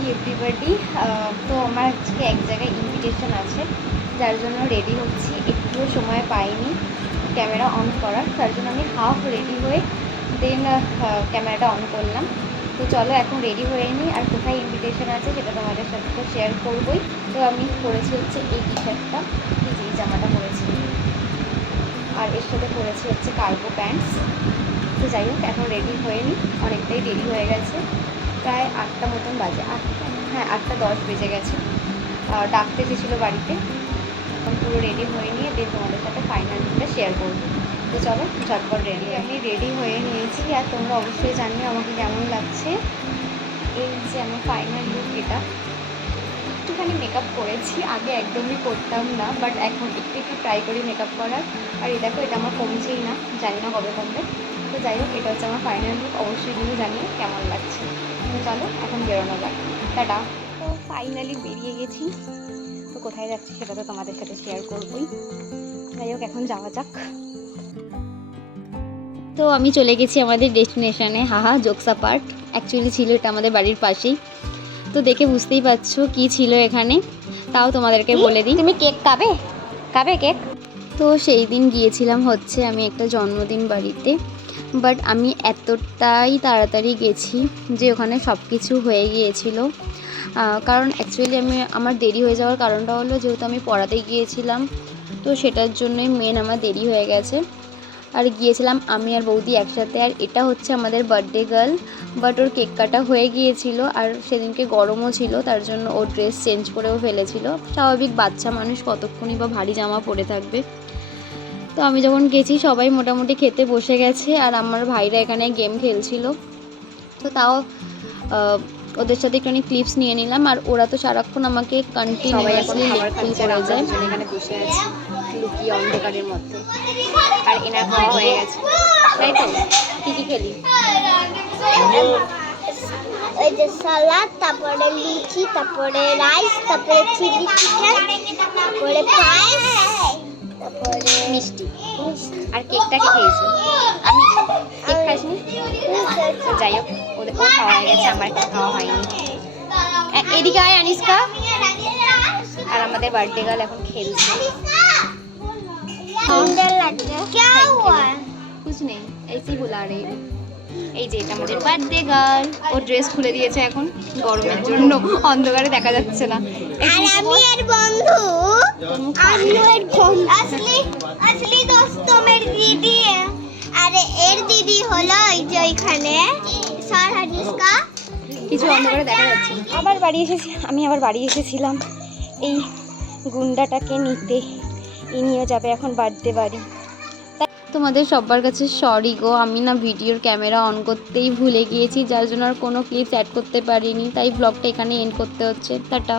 Morning everybody. তো আমার আজকে এক জায়গায় ইনভিটেশন আছে, যার জন্য রেডি হচ্ছি। একটুও সময় পাইনি ক্যামেরা অন করার, তার জন্য আমি হাফ রেডি হয়ে দেন ক্যামেরাটা অন করলাম। তো চলো এখন রেডি হয়ে নিই, আর কোথায় ইনভিটেশন আছে সেটা তোমাদের সাথে তো শেয়ার করবোই। তো আমি পরেছি হচ্ছে এই টি শার্টটা, এই যে জামাটা পরেছি, আর এর সাথে পরেছি হচ্ছে কার্গো প্যান্টস। তো যাই হোক এখন রেডি হয়ে নিই, অনেকটাই দেরি হয়ে গেছে, প্রায় 8টা মতন বাজে, 8টা 10 বেজে গেছে। ডাকতে এসেছিলো বাড়িতে। এখন পুরো রেডি হয়ে নিয়ে দেন তোমাদের সাথে ফাইনাল লুকটা শেয়ার করবো। তো চলো ঝটপট রেডি। আমি রেডি হয়ে নিয়েছি, আর তোমরা অবশ্যই জানিও আমাকে কেমন লাগছে। এই যে আমার ফাইনাল লুক এটা। একটুখানি মেকআপ করেছি, আগে একদমই করতাম না, বাট এখন একটু একটু ট্রাই করি মেকআপ করার। আর এই দেখো, এটা আমার কমছেই না, জানি না কবে কমবে। তো যাই হোক, এটা হচ্ছে আমার ফাইনাল লুক। অবশ্যই তুমি জানিও কেমন লাগছে। তো চলো এখন বেরোনো যাক, টাটা। তো ফাইনালি বেরিয়ে গেছি। তো কোথায় যাচ্ছি সেটা তো তোমাদের সাথে শেয়ার করবোই। যাই হোক এখন যাওয়া যাক। তো আমি চলে গেছি আমাদের ডেস্টিনেশনে, হাহা জোকসা পার্ক। অ্যাকচুয়ালি ছিল এটা আমাদের বাড়ির পাশেই। তো দেখে বুঝতেই পারছো কি ছিল এখানে, তাও তোমাদেরকে বলে দিই। তুমি কেক খাবে কেক? তো সেই দিন গিয়েছিলাম হচ্ছে আমি একটা জন্মদিন বাড়িতে, বাট আমি এতটাই তাড়াতাড়ি গেছি যে ওখানে সব কিছু হয়ে গিয়েছিল। কারণ অ্যাকচুয়ালি আমার দেরি হয়ে যাওয়ার কারণটা হলো যেহেতু আমি পড়াতে গিয়েছিলাম, তো সেটার জন্যই মেন আমার দেরি হয়ে গেছে। আর গিয়েছিলাম আমি আর বৌদি একসাথে, আর এটা হচ্ছে আমাদের birthday girl, but or cake কাটা হয়ে গিয়েছিল, আর সেদিনকে গরমও ছিল, তার জন্য ও ড্রেস চেঞ্জ করেও ফেলেছিল। স্বাভাবিক, বাচ্চা মানুষ কতক্ষণই বা ভারী জামা পরে থাকবে। তো আমি যখন গেছি সবাই মোটামুটি খেতে বসে গেছে, আর আমার ভাইরা এখানে গেম খেলছিল। তো তাও ওদের সাথে একটুখানি ক্লিপস নিয়ে নিলাম, আর ওরা তো সারাক্ষণ আমাকে কন্টিনিউয়াসলি লিপফুল করে যায়। এখানে বসে আছি লুকিয়ে অন্ধকারের মধ্যে, আর এনার খাওয়া হয়ে গেছে, তাই তো? কী কী খেলি? ওই যে সালাদ, তারপরে লুচি, তারপরে রাইস, তারপরে চিলি চিকেন, তারপরে পায়েস, তারপরে মিষ্টি। আর কেকটা কি খেয়েছি? আমি কেক খাইনি। যাই হোক, ওদের খাওয়া হয়ে গেছে, আমার একটা খাওয়া হয়নি। এদিকে আয় আনিস্কা। আর আমাদের বার্থডে গার্ল এখন খেলছে। সুন্দর লাগছে। क्या हुआ? कुछ नहीं, ऐसे ही बुला रही हूँ। এই যে এটা আমাদের বার্থডে গার্ল, ও ড্রেস খুলে দিয়েছে এখন গরমের জন্য, অন্ধকারে দেখা যাচ্ছে না। আর আমি এর বন্ধু, আমি এর বন্ধু, असली दोस्त मेरी दीदी है। আরে এর দিদি হলো এই যে ওইখানে সারহানিস্কা। কিছু অন্ধকারে দেখা যাচ্ছে না। আমি আবার বাড়ি এসেছিলাম এই গুন্ডাটাকে নিতে। নিয়ে যাবে এখন বার্থডে বাড়ি। তোমাদের সবার কাছে সরি গো, আমি না ভিডিওর ক্যামেরা অন করতেই ভুলে গিয়েছি, যার জন্য আর কোনো ক্লিপস অ্যাড করতে পারিনি, তাই ব্লগটা এখানে এন্ড করতে হচ্ছে। টাটা।